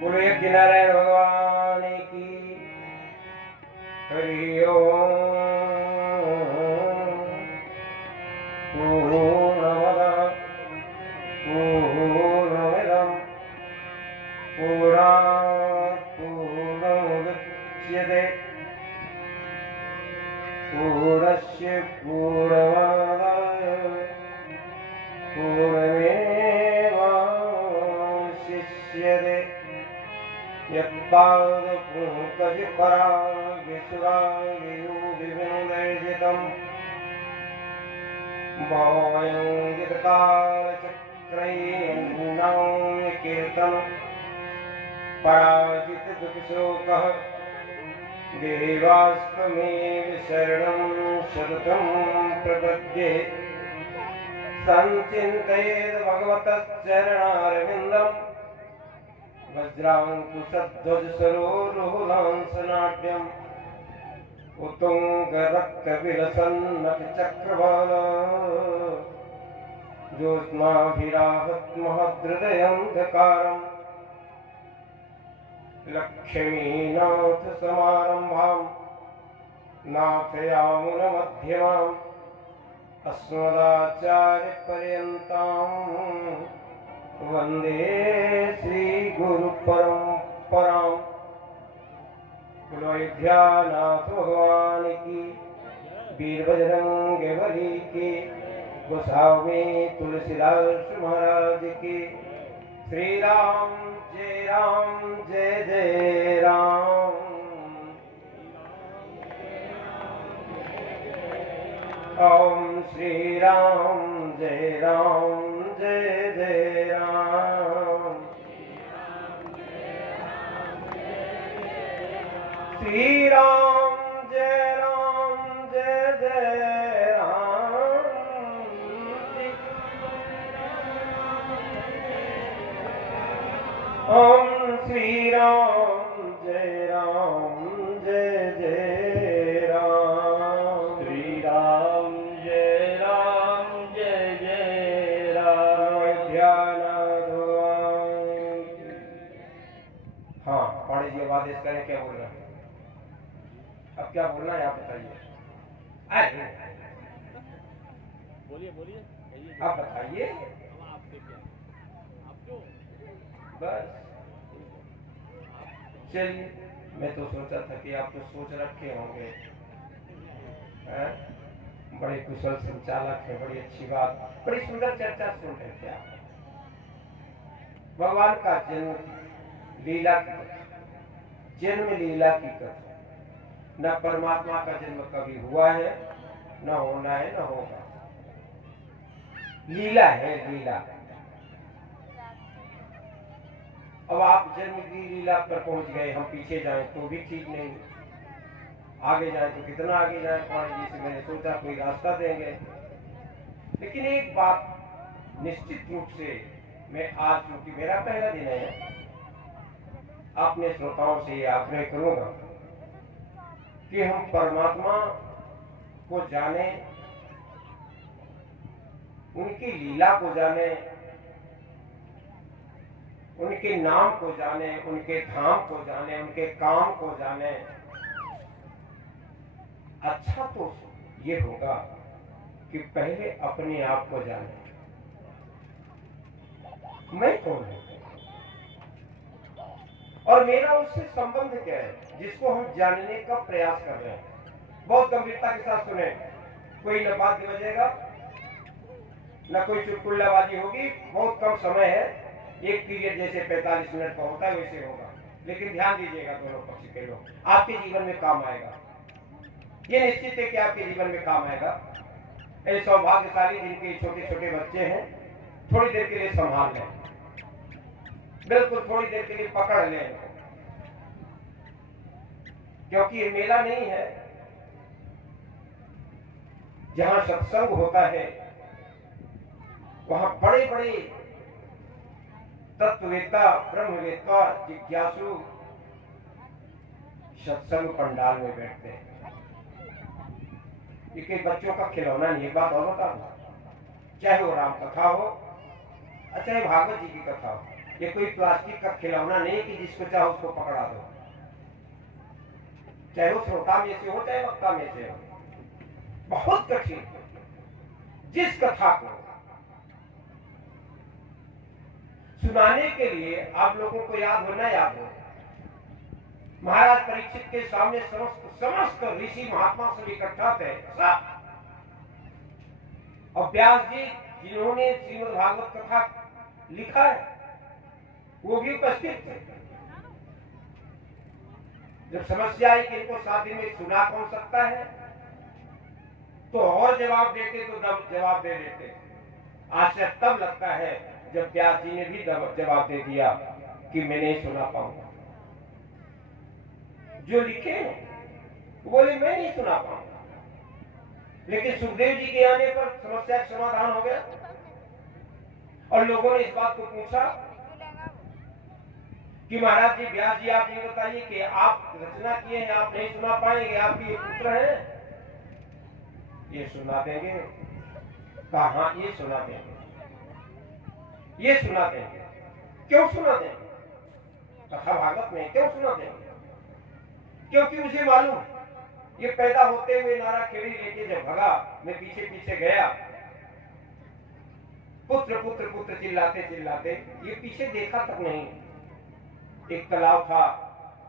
बोलो यज्ञ नारायण भगवान की हरि ओम। पूर्णमदः पूर्णमिदं पूर्णात् पूर्णमुदच्यते पूर्णस्य पूर्णमादाय पूर्णमेवावशिष्यते। यत्पादपूर्णकविपरागसुरागयोगिविन्दर्जितं भावयङ्गितकालचक्रैर्नाम्यकीर्तनं पराजितदुःखशोकः देवास्त्वमेव शरणं शततं प्रपद्ये। सञ्चिन्तयेद् भगवतश्चरणारविन्दम् वज्राङ्कुशध्वजसरोरुहुलांसनाट्यम् उत्तुङ्गरक्तविलसन्नखचक्रवाला ज्योत्स्नाभिराहत् महदृदयन्धकारम् लक्ष्मीनाथसमारम्भाम् नाथयामुनमध्यमाम् अस्मदाचार्यपर्यन्ताम् वन्दे श्रीगुरुपरम्पराम्। बोलो अयोध्यानाथ भगवान की, वीरबजरंग बली की, गोसावी तुलसीदास महाराज की। श्री राम जय जय राम। ओम श्री राम जय जय राम। श्री राम जय जय राम। ओम श्री राम जय जय राम। श्री राम जय राम। अयोध्यानाथ भगवान की। हाँ, पाणी जी अब आदेश करें, क्या बोल रहे हैं? अब क्या बोलना है आप बताइए। बोलिए आप बताइए बस। चलिए, मैं तो सोचा था कि आप तो सोच रखे होंगे, बड़े कुशल संचालक है, बड़ी अच्छी बात, बड़ी सुंदर चर्चा सुन रहे थे आप। भगवान का जन्म लीला की कथा, जन्म लीला की कथा। न परमात्मा का जन्म कभी हुआ है, न होना है, न होगा। लीला है, लीला। अब आप जन्म की लीला पर पहुंच गए, हम पीछे जाएं तो भी ठीक नहीं, आगे जाएं तो कितना आगे जाएं। पाणी जी से मैंने सोचा कोई रास्ता देंगे, लेकिन एक बात निश्चित रूप से मैं आज, चूंकि मेरा पहला दिन है, अपने श्रोताओं से ये आग्रह करूंगा कि हम परमात्मा को जाने, उनकी लीला को जाने, उनके नाम को जाने, उनके धाम को जाने, उनके काम को जाने। अच्छा तो ये होगा कि पहले अपने आप को जाने, मैं कौन हूं और मेरा उससे संबंध क्या है, जिसको हम जानने का प्रयास कर रहे हैं। बहुत गंभीरता के साथ सुने, कोई न वाद्य बजेगा, न कोई चुटकुल्लाबाजी होगी, बहुत कम समय है, एक पीरियड जैसे 45 मिनट का होता है वैसे होगा, लेकिन ध्यान दीजिएगा दोनों पक्ष के लोग, आपके जीवन में काम आएगा। ये निश्चित है कि आपके जीवन में काम आएगा। ऐसे सौभाग्यशाली जिनके छोटे छोटे बच्चे हैं, थोड़ी देर के लिए संभाल लें, बिल्कुल थोड़ी देर के लिए पकड़ लें, क्योंकि ये मेला नहीं है जहां सत्संग होता है, वहां बड़े बड़े तत्ववेत्ता, ब्रह्मवेत्ता, जिज्ञासु सत्संग पंडाल में बैठते हैं। ये बच्चों का खिलौना नहीं। एक बात और बता दूं, चाहे वो राम कथा हो, चाहे भागवत जी की कथा हो, ये कोई प्लास्टिक का खिलौना नहीं कि जिसको चाहो उसको पकड़ा दो, चाहे वो श्रोता में से हो चाहे वक्ता में से हो। बहुत कठिन। जिस कथा को सुनाने के लिए आप लोगों को याद हो न याद हो, महाराज परीक्षित के सामने समस्त ऋषि महात्मा सब इकट्ठा थे सब, और व्यास जी जिन्होंने श्रीमद् भागवत कथा लिखा है वो भी उपस्थित थे। जब समस्या आई कि इनको 7 दिन में सुना कौन सकता है, तो और जवाब देते तो जवाब दे देते। आश्चर्य तब लगता है जब व्यास जी ने भी जवाब दे दिया कि मैं नहीं सुना पाऊंगा। जो लिखे बोले मैं नहीं सुना पाऊंगा, लेकिन सुखदेव जी के आने पर समस्या का समाधान हो गया। और लोगों ने इस बात को पूछा कि महाराज जी, व्यास जी आप ये बताइए कि आप रचना किए हैं, आप नहीं सुना पाएंगे, आपके पुत्र हैं, ये सुना देंगे। कहा ये सुना देंगे, ये सुना देंगे। क्यों सुना देंगे? कथा भागवत में क्यों सुना देंगे? क्योंकि मुझे मालूम ये पैदा होते हुए नारा खेड़ी लेके जब भगा, मैं पीछे पीछे गया, पुत्र पुत्र पुत्र चिल्लाते चिल्लाते, ये पीछे देखा तक नहीं। एक तालाब था,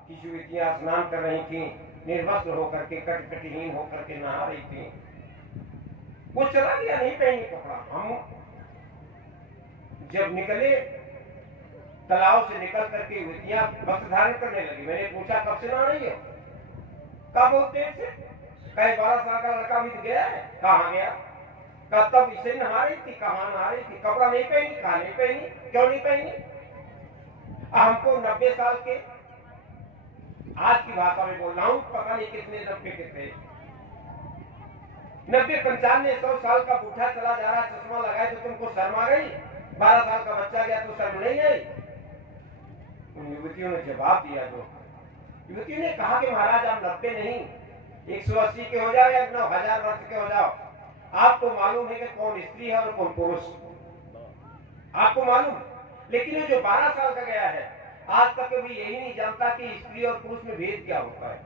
किसी युवतियां स्नान कर रही थी, निर्वस्त्र होकर के, कटकटहीन होकर के नहा रही थी। वो चला गया, नहीं पहनी कपड़ा। हम जब निकले तालाब से निकल करके युवतियां वस्त्र धारण करने लगी। मैंने पूछा कब से नहा रही है? कहा बहुत देर से। कहीं 12 साल का लड़का भी गया है? कहाँ गया? कहा तब इसे नहा रही थी। कहाँ नहा रही थी? कपड़ा नहीं पहनी। कहा नहीं पहनी। क्यों नहीं पहनी? हमको 90 साल के, आज की भाषा में बोल रहा हूँ, पता नहीं कितने 90 के थे, 90 95 100 साल का बूढ़ा चला जा रहा, चश्मा लगाए तो तुमको शर्म आ गई? 12 साल का बच्चा गया तो शर्म नहीं आई? उन युवतियों ने जवाब दिया। जो युवतियों ने कहा कि महाराज आप 90 नहीं, 180 के हो जाओ या 9000 वर्ष के हो जाओ, आपको मालूम है कि कौन स्त्री है और कौन पुरुष, आपको मालूम। लेकिन ये जो 12 साल का गया है, आज तक भी यही नहीं जानता कि स्त्री और पुरुष में भेद क्या होता है।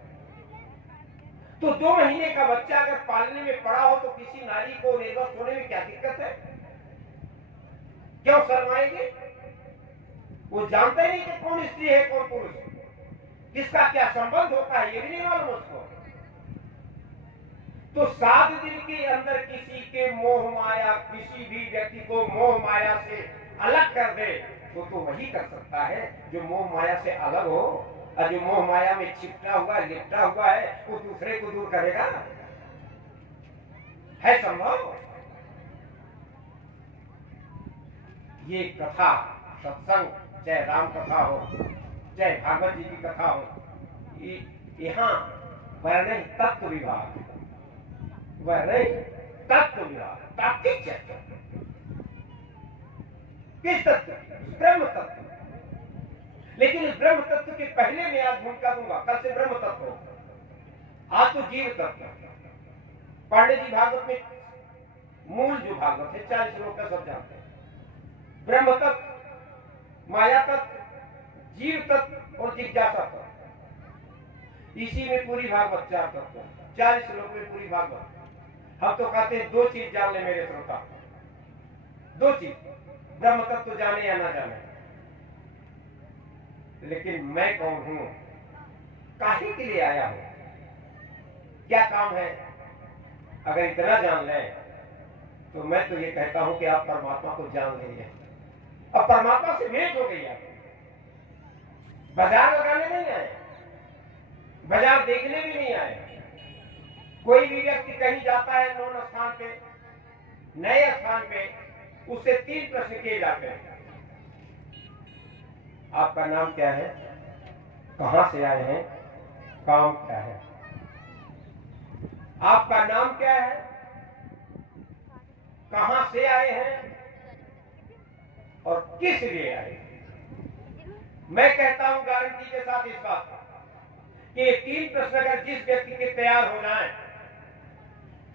तो 2 महीने का बच्चा अगर पालने में पड़ा हो तो किसी नारी को निर्वस्त्र होने में क्या दिक्कत है? क्यों शर्माएंगे? वो जानता ही नहीं कि कौन स्त्री है कौन पुरुष, किसका क्या संबंध होता है, ये भी नहीं मालूम उसको। तो 7 दिन के अंदर किसी के मोह माया, किसी भी व्यक्ति को मोह माया से अलग कर दे तो वही कर सकता है जो मोह माया से अलग हो। और जो मोह माया में छिपटा हुआ लिपटा हुआ है वो दूसरे को दूर करेगा? है संभव? ये कथा सत्संग, चाहे राम कथा हो चाहे भागवत जी की कथा हो, यहाँ वर्ण तत्व विभाग, वर्ण तत्व विभाग, तात्विक चर्चा। किस तत्व? ब्रह्म तत्व। लेकिन इस ब्रह्म तत्व के पहले मैं आज भूमिका दूंगा, कल से ब्रह्म तत्व, आज तो जीव तत्व। पांडे जी भागवत में मूल जो भागवत है 40 श्लोक का सब जानते हैं। ब्रह्म तत्व, माया तत्व, जीव तत्व और जिज्ञासा तत्व, इसी में पूरी भागवत 4 तत्व, 40 श्लोक में पूरी भागवत। हम तो कहते हैं 2 चीज जान ले मेरे श्रोता, 2 चीज, ब्रह्म तत्व जाने या ना जाने। लेकिन मैं कौन हूं, काहे के लिए आया हूं, क्या काम है? अगर इतना जान लें तो मैं तो ये कहता हूं कि आप परमात्मा को जान लीजिए। अब परमात्मा से भेंट हो गई। आप बाजार लगाने नहीं आए, बाजार देखने भी नहीं आए। कोई भी व्यक्ति कहीं जाता है नौन स्थान पे, नए स्थान पे, उससे 3 प्रश्न किए जाते हैं। आपका नाम क्या है? कहां से आए हैं? काम क्या है? आपका नाम क्या है? कहां से आए हैं? और किस लिए आए हैं? मैं कहता हूं गारंटी के साथ इस बात कि ये 3 प्रश्न अगर जिस व्यक्ति के तैयार हो जाए,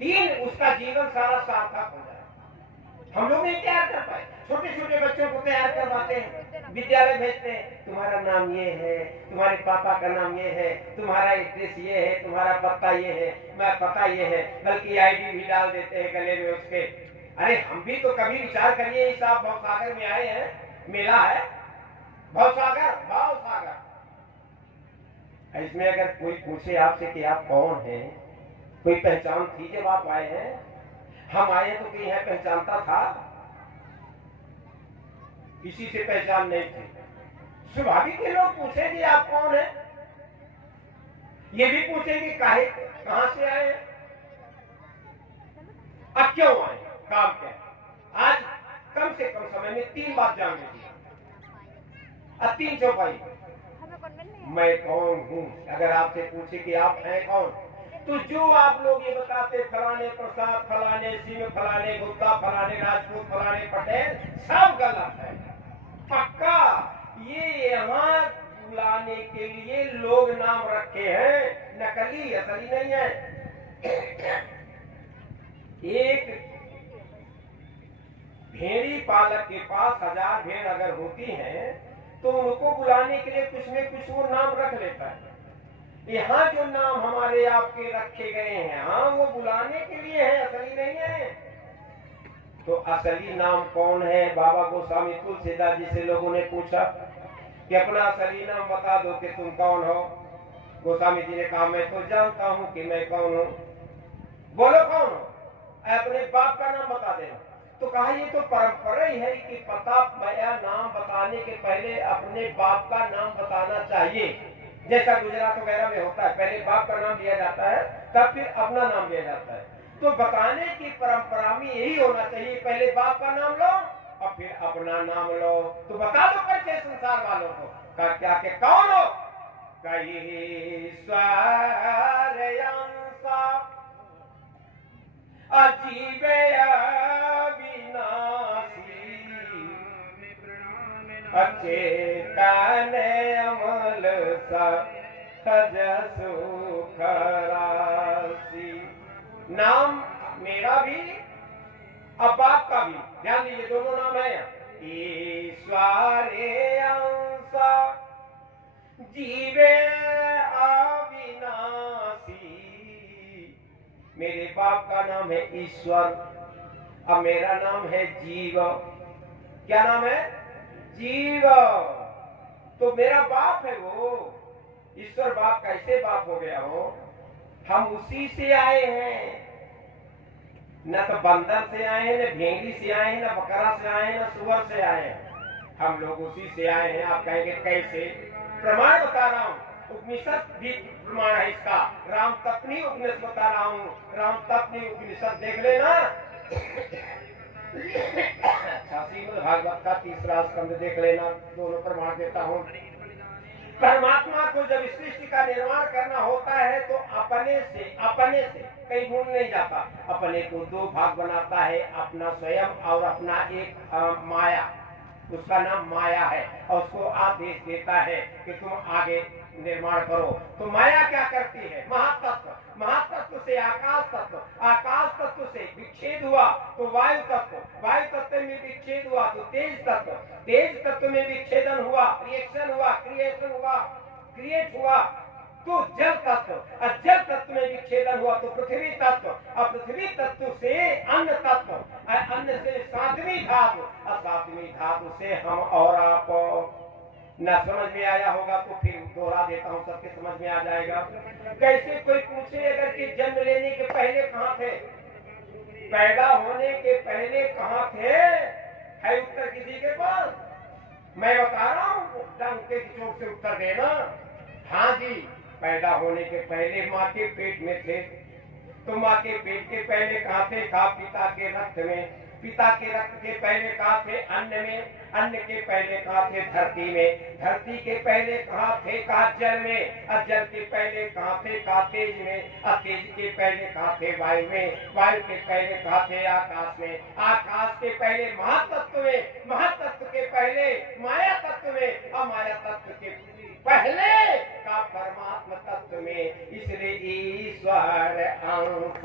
3 उसका जीवन सारा सार्थक हो जाए। हम लोग नहीं तैयार कर पाए। छोटे छोटे बच्चों को तैयार करवाते हैं, विद्यालय भेजते हैं, तुम्हारा नाम ये है, तुम्हारे पापा का नाम ये है, तुम्हारा एड्रेस ये है, तुम्हारा पता ये है, मैं पता ये है, बल्कि आईडी भी डाल देते हैं गले में उसके। अरे हम भी तो कभी विचार करिए, इस आप भवसागर में आए हैं, मेला है भवसागर, भावसागर, इसमें अगर कोई पूछे आपसे कि आप कौन हैं, कोई पहचान थी जब आप आए हैं? हम आए तो कहीं है पहचानता था? किसी से पहचान नहीं थी। स्वाभाविक है लोग पूछे कि आप कौन हैं, ये भी पूछेंगे काहे कहां से आए हैं, अब क्यों आए, काम क्या है। आज कम से कम समय में 3 बात जान लीजिए, 3 चौपाई। मैं कौन हूँ, अगर आपसे पूछे कि आप हैं कौन, तो जो आप लोग ये बताते फलाने प्रसाद, फलाने सिंह, फलाने गुप्ता, फलाने राजपूत, फलाने पटेल, सब गलत है। पक्का ये यहाँ बुलाने के लिए लोग नाम रखे हैं, नकली असली नहीं है। एक भेड़ी पालक के पास 1000 भेड़ अगर होती हैं, तो उनको बुलाने के लिए कुछ न कुछ वो नाम रख लेता है। यहाँ जो नाम हमारे आपके रखे गए हैं, हाँ वो बुलाने के लिए है, असली नहीं है। तो असली नाम कौन है? बाबा गोस्वामी तुलसीदास जी से लोगों ने पूछा कि अपना असली नाम बता दो कि तुम कौन हो। गोस्वामी जी ने कहा मैं तो जानता हूँ कि मैं कौन हूँ। बोलो कौन हो? अपने बाप का नाम बता देना। तो कहा ये तो परंपरा ही है कि पता या नाम बताने के पहले अपने बाप का नाम बताना चाहिए, जैसा गुजरात वगैरह में होता है, पहले बाप का नाम लिया जाता है तब फिर अपना नाम लिया जाता है। तो बताने की परंपरा में यही होना चाहिए, पहले बाप का नाम लो और फिर अपना नाम लो। तो बता दो परिचय संसार वालों को, का क्या के कौन हो? अजीब अचेतन अमल सहज सुख राशि। नाम मेरा भी और बाप का भी, ध्यान दीजिए दोनों नाम है। ईश्वर अंश जीवे अविनाशी। मेरे बाप का नाम है ईश्वर और मेरा नाम है जीव। क्या नाम है? जीव। तो मेरा बाप है वो ईश्वर। बाप कैसे बाप हो गया हो? हम उसी से आए हैं, न तो बंदर से आए हैं, न भेड़ी से आए हैं, न बकरा से आए हैं, न सुअर से आए हैं। हम लोग उसी से आए हैं। आप कहेंगे कैसे? प्रमाण बता रहा हूँ, उपनिषद भी प्रमाण है इसका। राम तपनी उपनिषद बता रहा हूँ, राम तपनी उपनिषद देख लेना। श्रीमद् भागवत का 3रा स्कंद देख लेना, दोनों प्रमाण देता हूँ। परमात्मा को जब सृष्टि का निर्माण करना होता है तो अपने से कहीं ढूंढ नहीं जाता, अपने को 2 भाग बनाता है, अपना स्वयं और अपना एक माया, उसका नाम माया है, और उसको आदेश देता है कि तुम आगे निर्माण करो। तो माया क्या करती है? महातत्व, महातत्व से आकाश तत्व, आकाश तत्व से विच्छेद हुआ तो वायु तत्व, वायु तत्व में विच्छेद हुआ तो तेज तत्व, तेज तत्व में विच्छेदन हुआ, रिएक्शन हुआ, क्रिएशन हुआ, क्रिएट हुआ तो जल तत्व, और जल तत्व में विच्छेदन हुआ तो पृथ्वी तत्व, और पृथ्वी तत्व से अन्न तत्व, अन्न से 7वीं धातु, और 7वीं धातु से हम और आप। ना समझ में आया होगा तो फिर दोहरा देता हूँ, सबके समझ में आ जाएगा। कैसे कोई पूछे अगर कि जन्म लेने के पहले कहाँ थे, पैदा होने के पहले कहाँ थे, है उत्तर किसी के पास? मैं बता रहा हूँ, डंक के चोट से उत्तर देना। हाँ जी, पैदा होने के पहले माँ के पेट में थे। तो माँ के पेट के पहले कहाँ थे? कहा पिता के रक्त में। पिता के रक्त के पहले कहाँ थे? अन्न में। अन्न के पहले कहाँ थे? धरती में। धरती के पहले कहाँ थे? कहा जल में। और जल के पहले कहाँ थे? कहा तेज में। और तेज के पहले कहाँ थे? वायु में। वायु के पहले कहाँ थे? आकाश में। आकाश के पहले महातत्व में। महातत्व के पहले माया तत्व में। और माया तत्व के पहले का परमात्मा तत्व में। इसलिए ईश्वर अंश।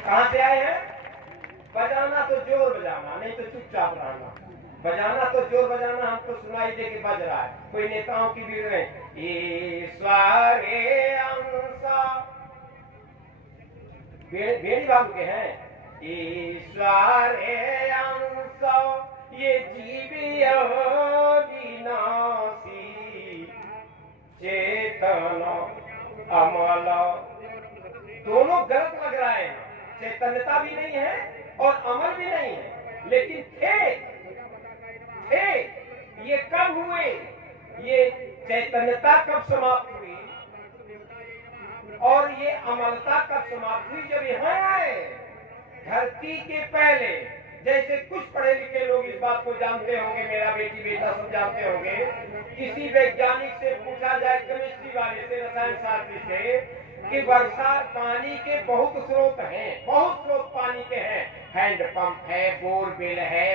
कहां से आए हैं? बजाना तो जोर बजाना, नहीं तो चुपचाप रहना। बजाना तो जोर बजाना, हमको सुनाई दे के बज रहा है। कोई नेताओं की भीड़ में ईश्वर अंसा बेड़ी बाबू के हैं, ईश्वर अंश ये जीवी विनाशी चेतन अमल। दोनों गलत लग रहा है, चैतन्यता भी नहीं है और अमल भी नहीं है, लेकिन थे ये कब हुए? ये चैतन्यता कब समाप्त हुई और ये अमलता कब समाप्त हुई? जब यहाँ आए धरती के पहले। जैसे कुछ पढ़े लिखे लोग इस बात को जानते होंगे, मेरा बेटी बेटा सब जानते होंगे। किसी वैज्ञानिक से पूछा जाए, केमिस्ट्री वाले से, रसायन शास्त्री से, कि वर्षा पानी के बहुत स्रोत हैं, बहुत स्रोत पानी के हैं, हैंडपंप है, बोरवेल है,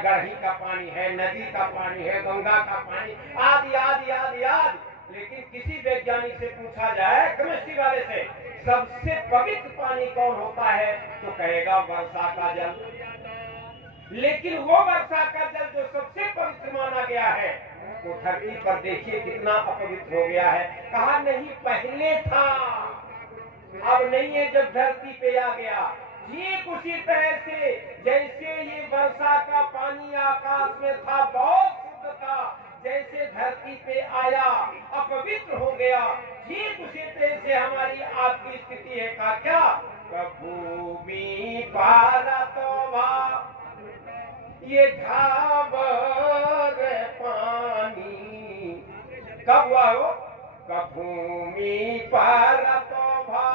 गढ़ी का पानी है, नदी का पानी है, गंगा का पानी, आदि आदि आदि आदि। लेकिन किसी वैज्ञानिक से पूछा जाए, केमिस्ट्री वाले से, सबसे पवित्र पानी कौन होता है, तो कहेगा वर्षा का जल। लेकिन वो वर्षा का जल जो सबसे पवित्र माना गया है, वो धरती पर देखिए कितना अपवित्र हो गया है। कहा नहीं पहले था, अब नहीं है, जब धरती पे आ गया। ठीक उसी तरह से जैसे ये वर्षा का पानी आकाश में था, बहुत शुद्ध था, जैसे धरती पे आया अपवित्र हो गया, ठीक उसी तरह से हमारी आपकी स्थिति है। का क्या? भूमि पारतोभा ये घावर पानी कब हुआ हो? भूमि पारतोभा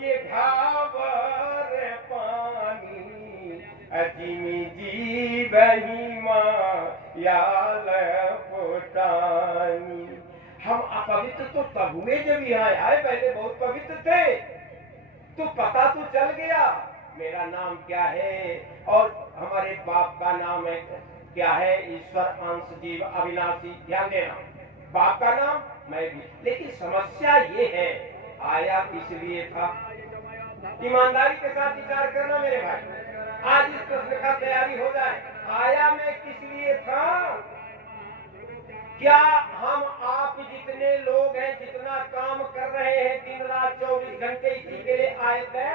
ये घावर पानी अजिमी जीवही मायाल पुटानी। हम अपवित्र तो तब हुए जब यहाँ आए, पहले बहुत पवित्र थे। तो पता तो चल गया मेरा नाम क्या है और हमारे बाप का नाम है क्या है, ईश्वर अंश जीव अविनाशी। ध्यान देना, बाप का नाम मैं भी। लेकिन समस्या ये है, आया किस लिए था? ईमानदारी के साथ विचार करना मेरे भाई, आज इस प्रश्न का तैयारी हो जाए। आया मैं किस लिए था? क्या हम आप जितने लोग हैं, जितना काम कर रहे हैं दिन रात 24 घंटे, इसी के लिए आए थे?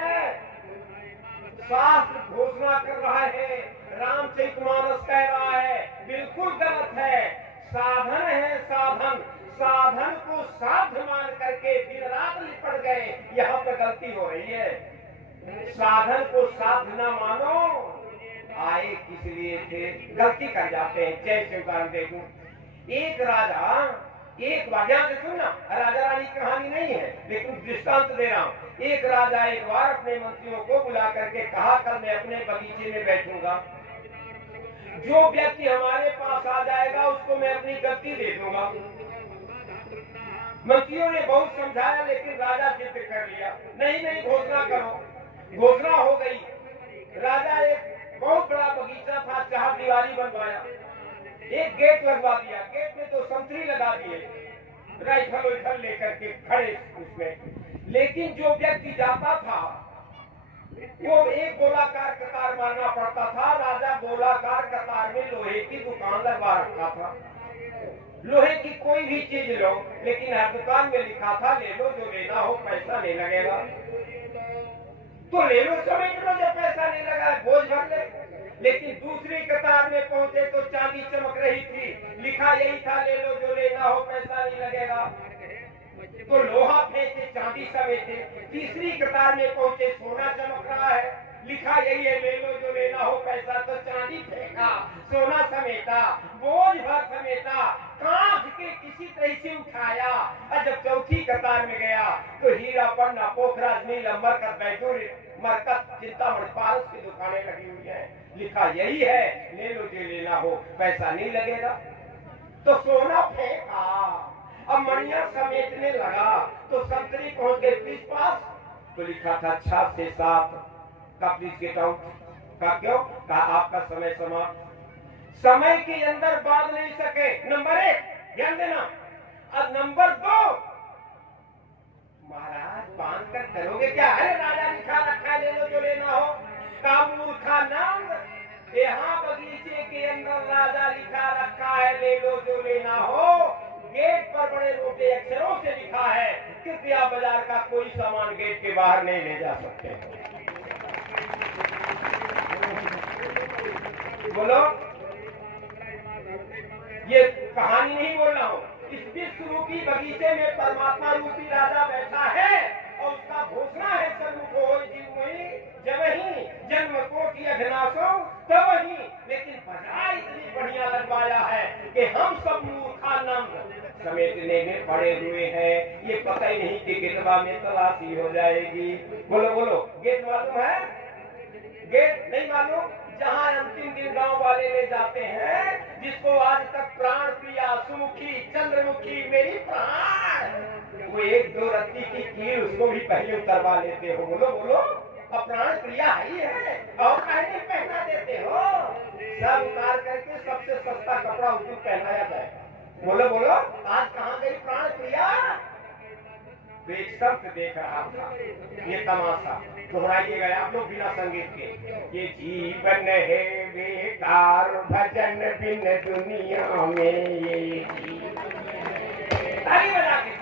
शास्त्र घोषणा कर रहा है, रामचरितमानस कह रहा है, बिल्कुल गलत है। साधन है साधन, साधन को साध्य मान करके दिन रात लिपट गए, यहाँ पे गलती हो रही है। साधन को साध्य न मानो, आए किस लिए थे, गलती कर जाते हैं। जैसे उदाहरण दे दूं, एक राजा, एक ध्यान से सुनना, राजा रानी की कहानी नहीं है, लेकिन दृष्टांत दे रहा हूँ। एक राजा एक बार अपने मंत्रियों को बुला करके कहा, कल मैं अपने बगीचे में बैठूंगा, जो व्यक्ति हमारे पास आ जाएगा उसको मैं अपनी गद्दी दे दूंगा। मंत्रियों ने बहुत समझाया, लेकिन राजा जिद कर लिया, नहीं नहीं घोषणा करो। घोषणा हो गई। राजा एक बहुत बड़ा बगीचा था, चार दीवारी बनवाया, एक गेट लगवा दिया, गेट में 2 संतरी लगा दिए, राइफल लेकर के खड़े उसमें। लेकिन जो व्यक्ति जाता था वो एक गोलाकार कतार मारना पड़ता था। राजा गोलाकार कतार में लोहे की दुकान लगवा रखा था। लोहे की कोई भी चीज लो, लेकिन हर दुकान में लिखा था ले लो, जो लेना हो, पैसा नहीं लगेगा। तो ले लो, समेट लो, जो पैसा नहीं लगा बोझ भर ले। लेकिन दूसरी कतार में पहुंचे तो चांदी चमक रही थी, लिखा यही था ले लो, जो लेना हो, पैसा नहीं लगेगा। तो लोहा फेंके, चांदी समेटे। तीसरी कतार में पहुंचे, सोना चमक रहा है, लिखा यही है ले लो, जो लेना हो, पैसा। तो चांदी फेंका, सोना समेटा, बोझ भर समेटा, कांच के किसी तरह से उठाया। और जब चौथी कतार में गया तो हीरा, पन्ना, पोखराज, नीलम, मरकत, बैजूरी, मरकत, चिंतामणि, पारस की दुकानें लगी हुई हैं, लिखा यही है ले लो, जो लेना हो, पैसा नहीं लगेगा। तो सोना फेंका, अब मणिया समेटने लगा, तो संतरी पहुंच गए पुलिस पास, तो लिखा था 6 से 7 का प्लीज गेट आउट। का क्यों? कहा आपका समय समाप्त, समय के अंदर बांध नहीं सके। नंबर 1 ध्यान देना। अब नंबर 2, महाराज बांध कर करोगे क्या? अरे राजा लिखा रखा है ले लो, जो लेना हो। का मूर्खानंद, यहाँ बगीचे के अंदर राजा लिखा रखा है, ले लो जो लेना हो। गेट पर बड़े मोटे अक्षरों से लिखा है, कृपया बाजार का कोई सामान गेट के बाहर नहीं ले जा सकते। बोलो, ये कहानी नहीं बोल रहा हूँ। इस विश्व रूपी बगीचे में परमात्मा रूपी राजा बैठा है और उसका घोषणा है सन्मुखो जीवमयी जबहि जन्म कोटि अघनाशो तबहि। लेकिन बाजार इतनी बढ़िया लगवाया है कि हम सब मूर्खानंद समेटने में पड़े हुए हैं। ये पता ही नहीं कि गेटवा में तलाशी हो जाएगी। बोलो बोलो, गेट मालूम है? गेट नहीं मालूम? जहाँ अंतिम दिन गांव वाले ले जाते हैं, जिसको आज तक प्राण प्रिया सुमुखी चंद्रमुखी मेरी प्राण, वो एक दो रत्ती की कील उसको भी पहले उतरवा लेते हो। बोलो बोलो, अब प्राण प्रिया ही है और पहले पहना देते हो। सब उतार करके सबसे सस्ता कपड़ा उस दिन पहनाया जाएगा। बोलो बोलो, आज कहाँ गई प्राण प्रिया? तो एक शब्द देख रहा था, ये तमाशा दोहराइएगा आप लोग बिना संगीत के। ये जीवन है बेकार भजन बिन दुनिया में, ये ताली बजा के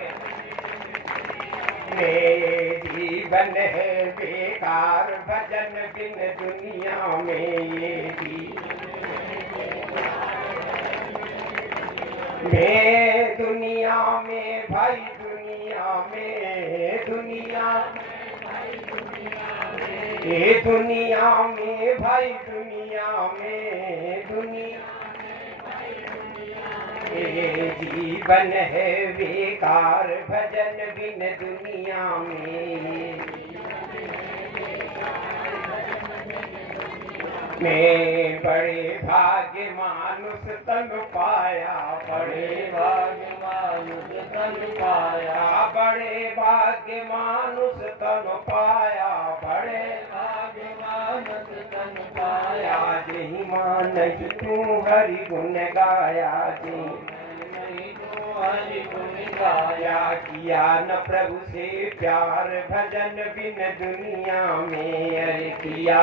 जीवन है बेकार भजन बिन दुनिया में, ये मैं दुनिया में भाई दुनिया में, दुनिया ये दुनिया में भाई दुनिया में, दुनिया ये जीवन है बेकार भजन बिन दुनिया में। मैं बड़े भाग्य मानुष तन पाया, बड़े भाग्य मानुष तन पाया, बड़े भाग्य मानुष तन पाया, बड़े भाग्य मानुष तन पाया। जही मान तू हरि गुण गाया, जही तू हरि गुण गाया। किया न प्रभु से प्यार भजन बिन दुनिया में, अरे किया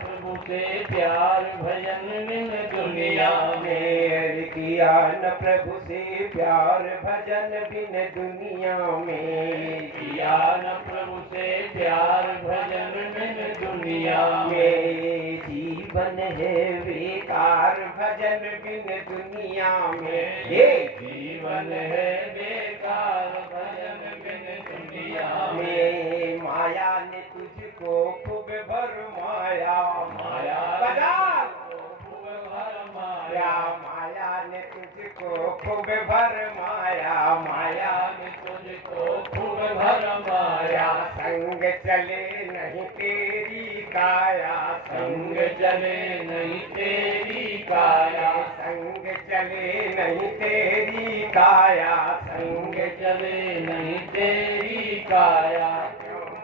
प्रभु से प्यार भजन बिन दुनिया में, किया न प्रभु से प्यार भजन बिन दुनिया में, किया न प्रभु से प्यार भजन बिन दुनिया में। जीवन है बेकार भजन बिन दुनिया में, ये जीवन है बेकार भजन बिन दुनिया में। माया ने तुझको खूब भरमाया, माया बाजार खूब भरमाया, माया ने तुझको खूब भरमाया, माया ने तुझको खूब भरमाया। संग चले नहीं तेरी काया, संग चले नहीं तेरी काया, संग चले नहीं तेरी काया, संग चले नहीं तेरी काया।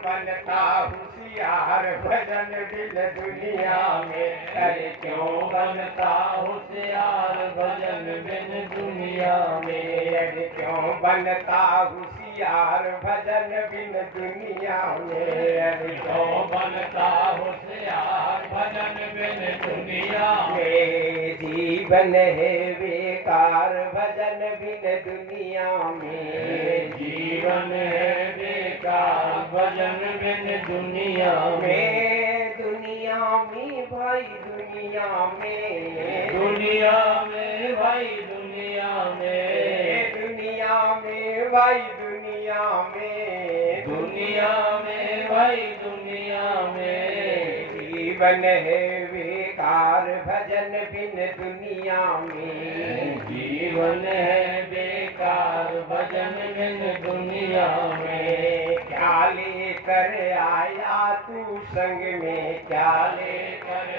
बनता होशियार भजन बिन दुनिया में, अरे क्यों बनता होशियार भजन बिन दुनिया में, अरे क्यों बनता होशियार भजन बिन दुनिया में, अरे क्यों बनता होशियार भजन बिन दुनिया में। जीवन है बेकार भजन बिन दुनिया में, जीवन है बेकार भजन बिन दुनिया में। दुनिया में भाई दुनिया में, दुनिया में भाई दुनिया में, दुनिया में भाई दुनिया में, दुनिया में भाई दुनिया में। जीवन है बेकार भजन बिन दुनिया में, जीवन है बेकार भजन बिन दुनिया में। क्या लेकर आया तू संग में, क्या लेकर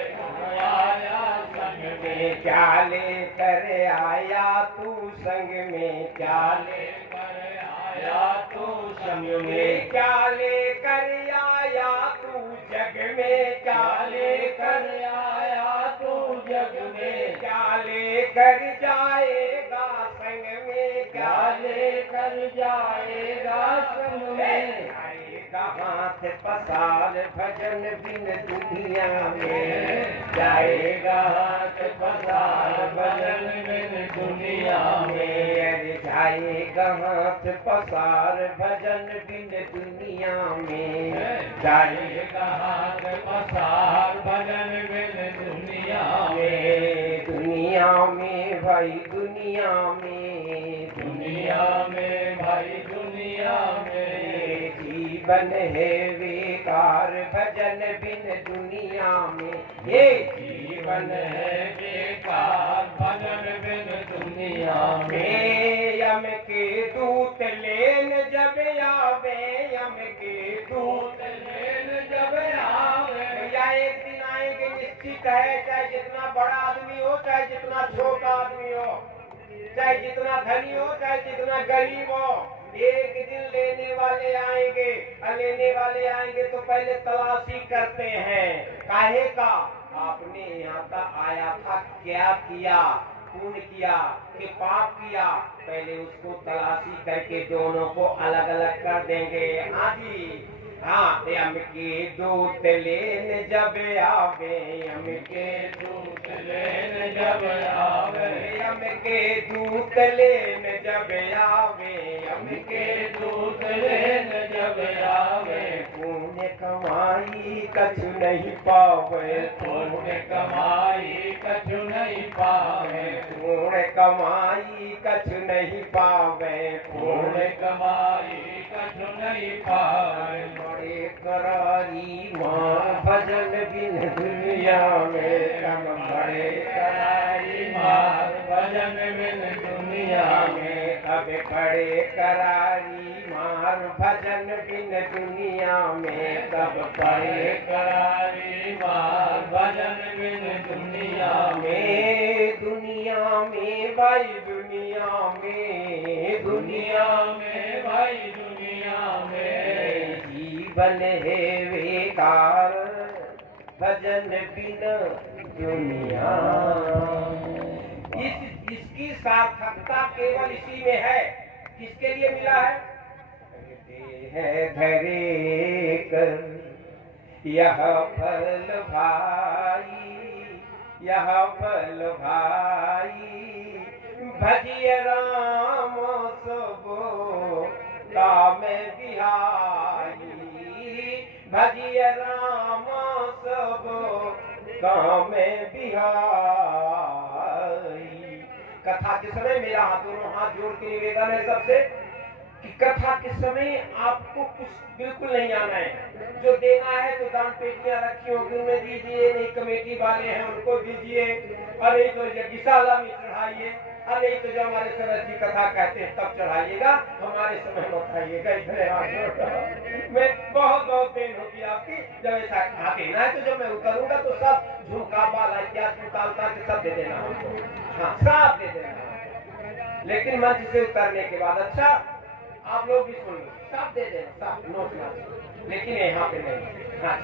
आया संग में, क्या लेकर आया तू संग में, क्या लेकर आया तू संग में, क्या लेकर आया तू जग में, क्या लेकर आया तू जग में, क्या लेकर जाएगा संग में, क्या लेकर जाएगा संग में। हाथ पसार भजन बिन दुनिया में, जाएगा हाथ पसार भजन बिन दुनिया में, अरे जाएगा हाथ पसार भजन बिन दुनिया में, जाएगा हाथ पसार भजन बिन दुनिया में, दुनिया में भाई दुनिया में, दुनिया में भाई दुनिया में, जीवन है बेकार भजन बिन दुनिया में, ये जीवन है बेकार भजन बिन दुनिया में, यम के दूत लेन जब आवे, यम के दूत लेन जब आवे, या एक दिन आएंगे निश्चित है, चाहे जितना बड़ा आदमी हो चाहे जितना छोटा आदमी हो, चाहे जितना धनी हो चाहे जितना गरीब हो, एक दिन लेने वाले आएंगे। और लेने वाले आएंगे तो पहले तलाशी करते हैं, काहे का आपने यहाँ तक आया था, क्या किया, पुण्य किया कि पाप किया, पहले उसको तलाशी करके दोनों को अलग अलग कर देंगे। हाँ जी, हाँ, यम के दूत लेन जब आवे, यम के दूत लेन जब आवे, यम के दूत लेन जब आवे, यम के दूत लेन जब आवे, पुण्य कमाई कछु नहीं पावे, पुण्य कमाई कछु नहीं पावे, पुण्य कमाई कछु नहीं पावे, पुण्य कमाई कछु नहीं पावे, बड़े करारी माँ भजन बिन दुनिया में, कम बड़े करारी माँ भजन बिन दुनिया में, अब बड़े करारी मार भजन बिन दुनिया में, कब बड़े करारी मार भजन बिन दुनिया में, दुनिया में भाई दुनिया में, दुनिया में भाई दुनिया में, जीवन है बेकार भजन बिन दुनिया। इसकी सार्थकता केवल इसी में है। किसके लिए मिला है? है धरे कर यह फल भाई, यह फल भाई, भजिय राम सबो काम बिहाई, भजिय राम सबो काम बिहाई। कथा के समय मेरा दोनों हाथ जोड़ के निवेदन है सबसे कि कथा के समय आपको कुछ बिल्कुल नहीं आना है। जो देना है तो दान पेटियां रखी होगी उनमें दीजिए, नहीं कमेटी वाले हैं उनको दीजिए, और नहीं तो यज्ञशाला में चढ़ाइए, और नहीं तो जो हमारे सरस जी कथा कहते हैं तब चढ़ाइएगा, हमारे समय में उठाइएगा। इतने हाथ मैं बहुत बहुत देन होगी आपकी। जब ऐसा कहा देना है तो जब मैं उतरूंगा तो सब झुमका बाला इत्यादि उतार के सब दे देना हमको, हाँ सब दे देना। लेकिन मंच से उतरने के बाद अच्छा आप लोग भी सुन लो, सब दे देना, सब नोट ना, लेकिन यहाँ पे नहीं। हाँ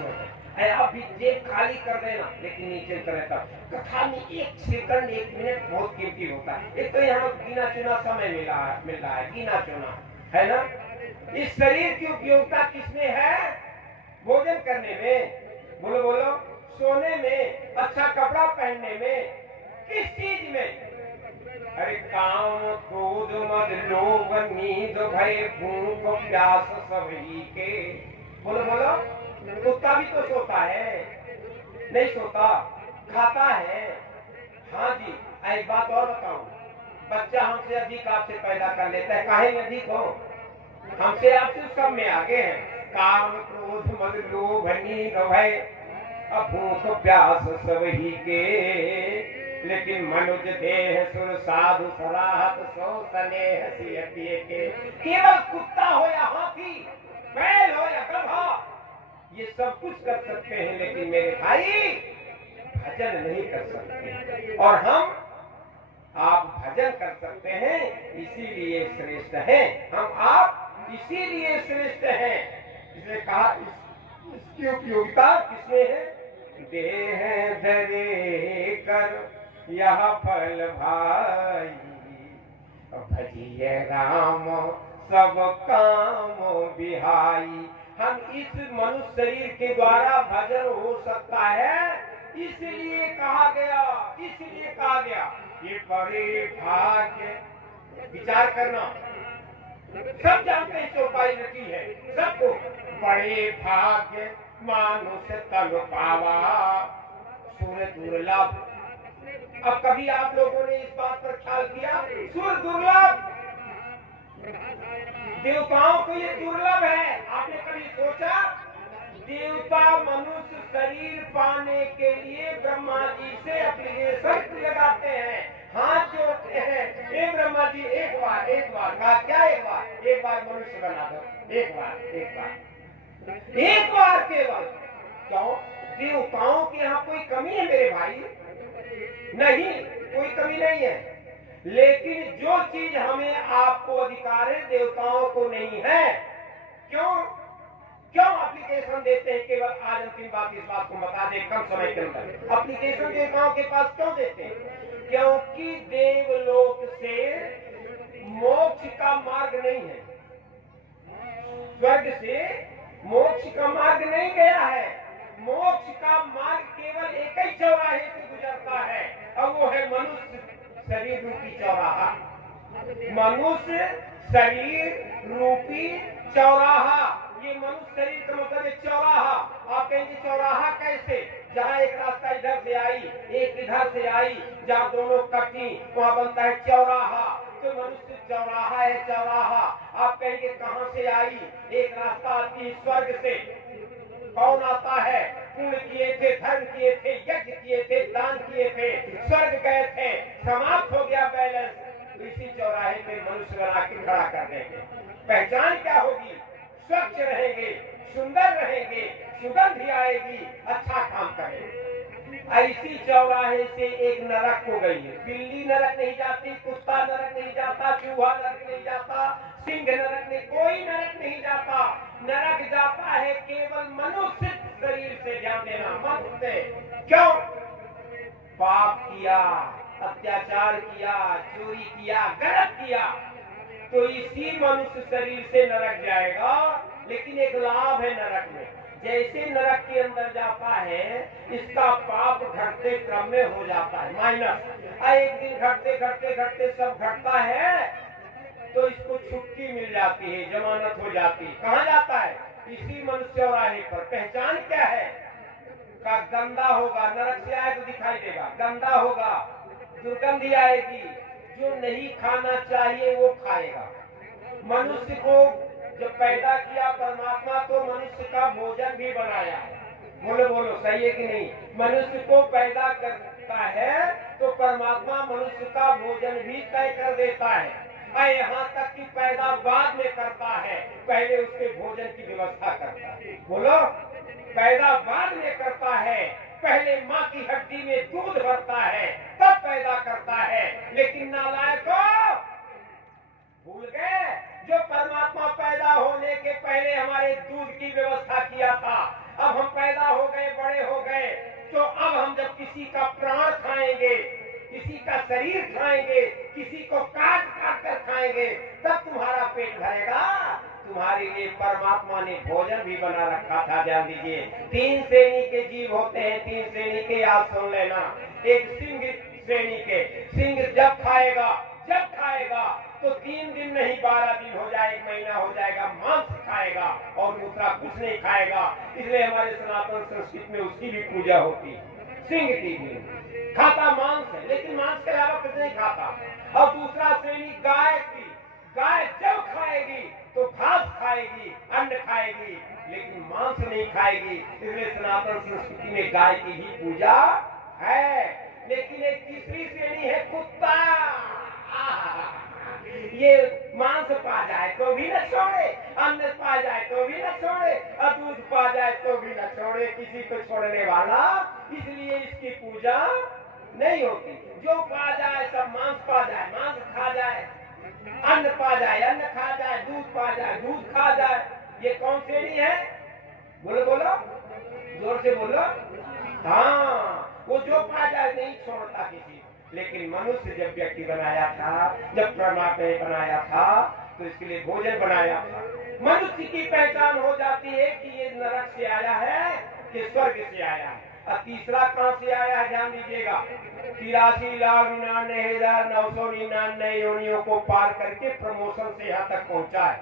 आप भी जेब खाली कर देना, लेकिन नीचे उतरे तब। कथा में एक सेकंड एक मिनट बहुत कीमती होता है। एक तो यहाँ गिना चुना समय मिल रहा है, गिना चुना है ना। इस शरीर की उपयोगिता किसमें है? भोजन करने में, बोलो बोलो, सोने में, अच्छा कपड़ा पहनने में, किस चीज में? अरे काम क्रोध मद लोभ नींद भय भूख प्यास सभी के। बोलो बोलो, कुत्ता भी तो सोता है, नहीं सोता, खाता है। हाँ जी, एक बात और बताऊं, बच्चा हमसे अधिक आपसे पैदा कर लेता है, काहे में अधिक हो? हमसे आपसे सब में आगे हैं। काम क्रोध मद लोभ नींद भय भूख प्यास सभी के, लेकिन मनुष्य देह सुर साधु सराहत सो स्नेह सियतिये के। केवल कुत्ता हो या हाथी, बैल हो या गधा, ये सब कुछ कर सकते हैं, लेकिन मेरे भाई भजन नहीं कर सकते। और हम आप भजन कर सकते हैं, इसीलिए श्रेष्ठ हैं हम, आप इसीलिए श्रेष्ठ हैं। इसने कहा इसकी उपयोगिता किसमें है? देह धरे कर यह फल भाई, भजिए राम सब काम बिहाई। हम इस मनुष्य शरीर के द्वारा भजन हो सकता है, इसलिए कहा गया, ये बड़े भाग्य। विचार करना, सब जानते हैं चौपाई रखी है सबको। बड़े भाग्य मानुष तन पावा सुर दुर्लभ। अब कभी आप लोगों ने इस बात पर ख्याल किया, सुर दुर्लभ, देवताओं को ये दुर्लभ है। आपने कभी सोचा, देवता मनुष्य शरीर पाने के लिए ब्रह्मा जी से एप्लीकेशन लगाते हैं, हाथ जोड़ते हैं, हे ब्रह्मा जी एक बार कहा, क्या एक बार मनुष्य बना दो, एक बार केवल। क्यों? देवताओं के यहाँ कोई कमी है मेरे भाई? नहीं, कोई कमी नहीं है, लेकिन जो चीज हमें आपको अधिकार है देवताओं को नहीं है। क्यों एप्लीकेशन देते हैं? केवल आज अंतिम बात, इस बात को बता दें कम समय के अंदर, एप्लीकेशन देवताओं के पास क्यों देते हैं? क्योंकि देवलोक से मोक्ष का मार्ग नहीं है, स्वर्ग से मोक्ष का मार्ग नहीं गया है। मोक्ष का मार्ग केवल एक ही चौराहे से गुजरता है, और वो है मनुष्य शरीर रूपी चौराहा। मनुष्य शरीर रूपी चौराहा, ये मनुष्य शरीर का मतलब है चौराहा। आप कहेंगे चौराहा कैसे? जहाँ एक रास्ता इधर से आई, एक इधर से आई, जहाँ दोनों कटी वहाँ बनता है चौराहा। तो मनुष्य चौराहा है, चौराहा। आप कहेंगे कहाँ से आई? एक रास्ता आती है स्वर्ग से। कौन आता है? पुण्य किए थे, धर्म किए थे, यज्ञ किए थे, दान किए थे, स्वर्ग गए थे, समाप्त हो गया बैलेंस, तो इसी चौराहे पे मनुष्य बना के खड़ा कर देंगे। पहचान क्या होगी? स्वच्छ रहेंगे, सुंदर रहेंगे, सुगंध आएगी, अच्छा काम करेंगे। ऐसी चौराहे से एक नरक हो गई है। बिल्ली नरक नहीं जाती, कुत्ता नरक नहीं जाता, चूहा नरक नहीं जाता, सिंह नरक नहीं, कोई नरक नहीं जाता। नरक जाता है केवल मनुष्य शरीर से। ध्यान देना, मनुष्य। क्यों? पाप किया, अत्याचार किया, चोरी किया, गलत किया, तो इसी मनुष्य शरीर से नरक जाएगा। लेकिन एक लाभ है नरक में, जैसे नरक के अंदर जाता है, इसका पाप घटते क्रम में हो जाता है माइनस। एक दिन घटते सब घटता है, तो इसको छुट्टी मिल जाती है, जमानत हो जाती है। कहाँ जाता है? इसी मनुष्य चौराहे पर। पहचान क्या है? का गंदा होगा, नरक से आए तो दिखाई देगा, गंदा होगा, दुर्गंधी आएगी, जो नहीं खाना चाहिए वो खाएगा। मनुष्य को जब पैदा किया परमात्मा, तो मनुष्य का भोजन भी बनाया है। बोलो सही है कि नहीं? मनुष्य को पैदा करता है तो परमात्मा मनुष्य का भोजन भी तय कर देता है। यहाँ तक कि पैदा बाद में करता है, पहले उसके भोजन की व्यवस्था करता है। बोलो, पैदा बाद में करता है, पहले माँ की हड्डी में दूध भरता है, तब पैदा करता है। लेकिन नालायकों, भूल गए जो परमात्मा पैदा होने के पहले हमारे दूध की व्यवस्था किया था। अब हम पैदा हो गए, बड़े हो गए, तो अब हम जब किसी का प्राण खाएंगे, किसी का शरीर खाएंगे, किसी को काट कर खाएंगे, तब तुम्हारा पेट भरेगा। तुम्हारे लिए परमात्मा ने भोजन भी बना रखा था। ध्यान दीजिए, 3 श्रेणी के जीव होते हैं, 3 श्रेणी के, याद सुन लेना। एक सिंह श्रेणी के, सिंह जब खाएगा तो 3 दिन नहीं 12 दिन हो जाए, 1 महीना हो जाएगा, मांस खाएगा, और दूसरा कुछ नहीं खाएगा। इसलिए हमारे सनातन संस्कृति में उसकी भी पूजा होती है। सिंह की भी खाता मांस है, लेकिन मांस के अलावा कुछ नहीं खाता। और दूसरा श्रेणी गाय की, गाय जब खाएगी तो घास खाएगी, अन्न खाएगी, लेकिन मांस नहीं खाएगी। इसलिए सनातन संस्कृति में गाय की भी पूजा है। लेकिन एक तीसरी श्रेणी है कुत्ता। ये मांस पा जाए तो भी न छोड़े, अन्न पा जाए तो भी न छोड़े, और दूध पा जाए तो भी न छोड़े, किसी को छोड़ने वाला। इसलिए इसकी पूजा नहीं होती। जो पा जाए सब, मांस पा जाए मांस खा जाए, अन्न पा जाए अन्न खा जाए, दूध पा जाए दूध खा जाए। ये कौन श्रेणी है? बोलो, जोर से बोलो। हाँ, वो जो पा जाए नहीं छोड़ता किसी। लेकिन मनुष्य जब व्यक्ति बनाया था, जब परमात्मा ने बनाया था, तो इसके लिए भोजन बनाया। मनुष्य की पहचान हो जाती है कि ये नरक से आया है, ये स्वर्ग से आया है। और तीसरा कहां से आया है, ध्यान दीजिएगा, 83,99,999 योनियों को पार करके प्रमोशन से यहाँ तक पहुंचा है।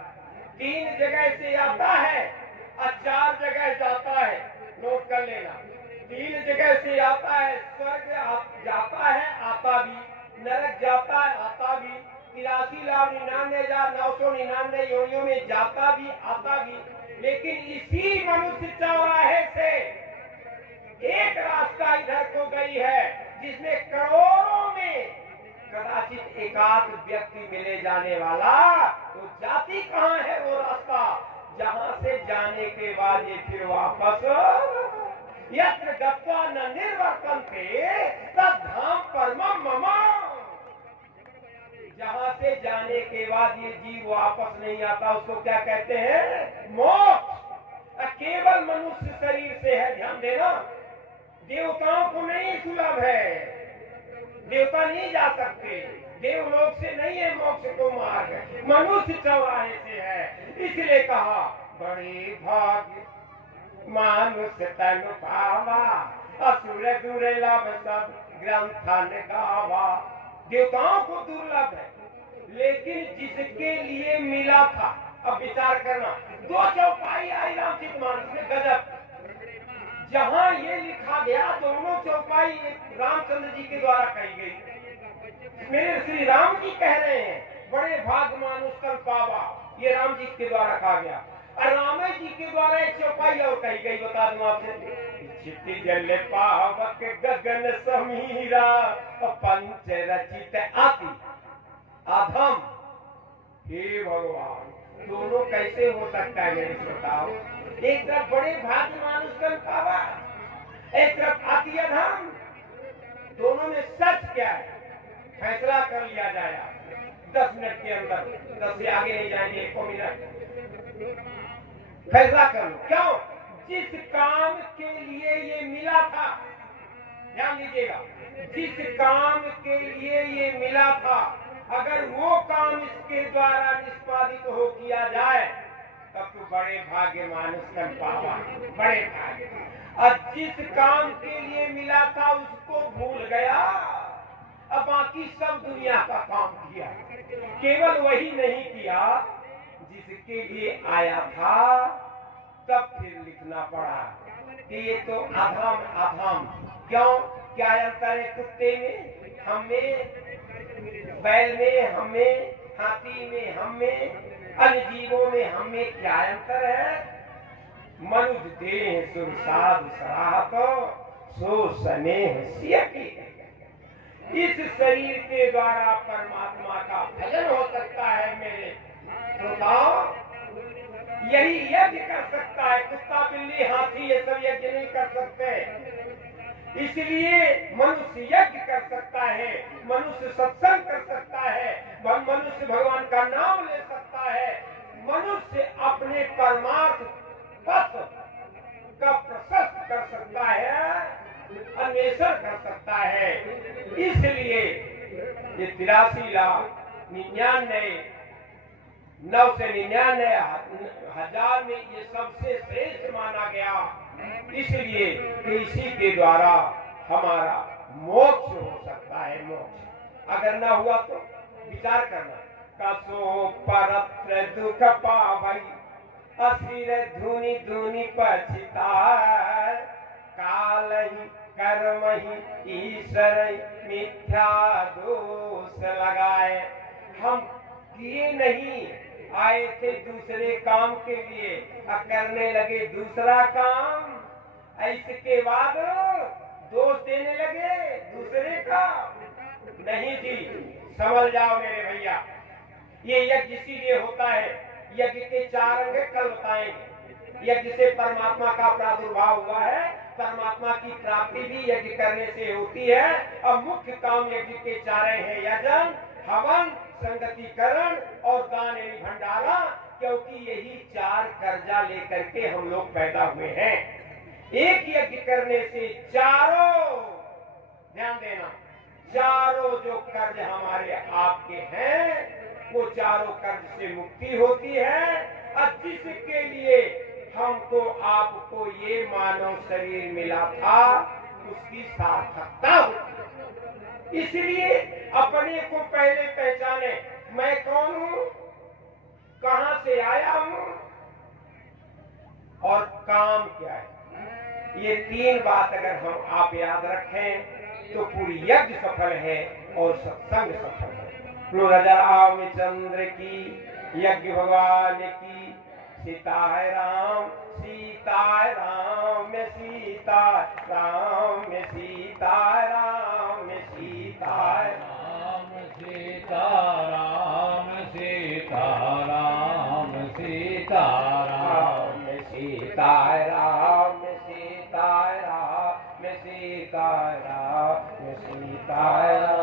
3 जगह से आता है और 4 जगह जाता है, नोट कर लेना। 3 जगह से आता है, स्वर्ग जाता है, आता भी, नरक जाता है, आता भी, 83,99,999 योनियों में जाता भी, आता भी। लेकिन इसी मनुष्य चौराहे से एक रास्ता इधर को गई है जिसमें करोड़ों में कदाचित एकाध व्यक्ति मिले जाने वाला। तो जाति कहाँ है वो रास्ता जहां से जाने के बाद ये फिर वापस यत्र गत्वा न निर्वर्तन्ते तद्धाम परमं मम। जहां से जाने के बाद ये जीव वापस नहीं आता उसको क्या कहते हैं, मोक्ष। केवल मनुष्य शरीर से है, ध्यान देना, देवताओं को नहीं सुलभ है, देवता नहीं जा सकते, देवलोक से नहीं है मोक्ष को मार्ग, मनुष्य चौराहे से है। इसलिए कहा बड़ी भाग्य मानुष तन पावा, असुर दुर्लभ सब ग्रंथन गावा। देवताओं को दुर्लभ है, लेकिन जिसके लिए मिला था, अब विचार करना, 2 चौपाई आई रामचरितमानस में, गजब। जहां ये लिखा गया, दोनों चौपाई रामचंद्र जी के द्वारा कही गई, मेरे श्री राम जी कह रहे हैं बड़े भाग मानुष तन पावा, ये राम जी के द्वारा कहा गया। और राम जी के द्वारा एक चौपाई और कही गई, बता दूं आपसे, चित्ती जल पावक गगन समीरा पंच रचित आति अधम। हे भगवान, दोनों कैसे हो सकता है मेरे बताओ? एक तरफ बड़े भाग्य मानुष तन पावा, एक तरफ आति अधम। दोनों में सच क्या है, फैसला कर लिया जाएगा 10 मिनट के अंदर, 10 से आगे नहीं जाएंगे, 1 मिनट फैसला कर लो। क्यों? जिस काम के लिए ये मिला था, ध्यान दीजिएगा, जिस काम के लिए ये मिला था, अगर वो काम इसके द्वारा निष्पादित हो किया जाए तब तो बड़े भाग्य मानुष तन पावा, बड़े भाग्य। और जिस काम के लिए मिला था उसको भूल गया, अब बाकी सब दुनिया का काम किया, केवल वही नहीं किया जिसके लिए आया था। तब फिर लिखना पड़ा कि ये तो अधम अधम। क्यों? क्या अंतर है कुत्ते में हमें, बैल में हमें, हाथी में हमें, अन्य जीवों में हमें क्या अंतर है? मनुष्य देह सुरसाद सराहत सो स्नेह सियति। इस शरीर के द्वारा परमात्मा का भजन हो सकता है मेरे श्रोताओ, यही यज्ञ कर सकता है। कुत्ता बिल्ली हाथी ये सब यज्ञ नहीं कर सकते, इसलिए मनुष्य यज्ञ कर सकता है, मनुष्य सत्संग कर सकता है, मनुष्य भगवान का नाम ले सकता है, मनुष्य अपने परमार्थ पथ का प्रशस्त कर सकता है, अन्वेषण कर सकता है। इसलिए ये 83,999,999 में ये सबसे श्रेष्ठ माना गया, इसलिए कि इसी के द्वारा हमारा मोक्ष हो सकता है। मोक्ष अगर ना हुआ तो विचार करना, कसो परत्र दुख पावई असिर धुनि धुनि पछिताय, काल ही कर्म ही ईश्वर मिथ्या दोष लगाए। हम किए नहीं, आए थे दूसरे काम के लिए, करने लगे दूसरा काम, इसके बाद दोष देने लगे दूसरे का। नहीं जी, समझ जाओ मेरे भैया, ये यज्ञ इसीलिए होता है। यज्ञ के 4 अंग कल बताएंगे। यज्ञ से परमात्मा का प्रादुर्भाव हुआ है, परमात्मा की प्राप्ति भी यज्ञ करने से होती है। अब मुख्य काम यज्ञ के 4 हैं, यजन, हवन, संगतिकरण और दान एवं भंडारा, क्योंकि यही 4 कर्जा लेकर के हम लोग पैदा हुए हैं। एक यज्ञ करने से चारों, ध्यान देना, चारों जो कर्ज हमारे आपके हैं वो चारों कर्ज से मुक्ति होती है। और जिसके लिए हमको आपको ये मानव शरीर मिला था उसकी सार्थकता होती है। इसलिए अपने को पहले पहचाने, मैं कौन हूं, कहां से आया हूं और काम क्या है। ये तीन बात अगर हम आप याद रखें तो पूरी यज्ञ सफल है और सत्संग सफल है। राजा रामचंद्र की, यज्ञ भगवान की। सीताय राम सीताय राम सीताय राम सीताय राम सीताय राम सीताराम सीताराम सीताराम सीताय राम सीताय राम सीताय राम सीताय राम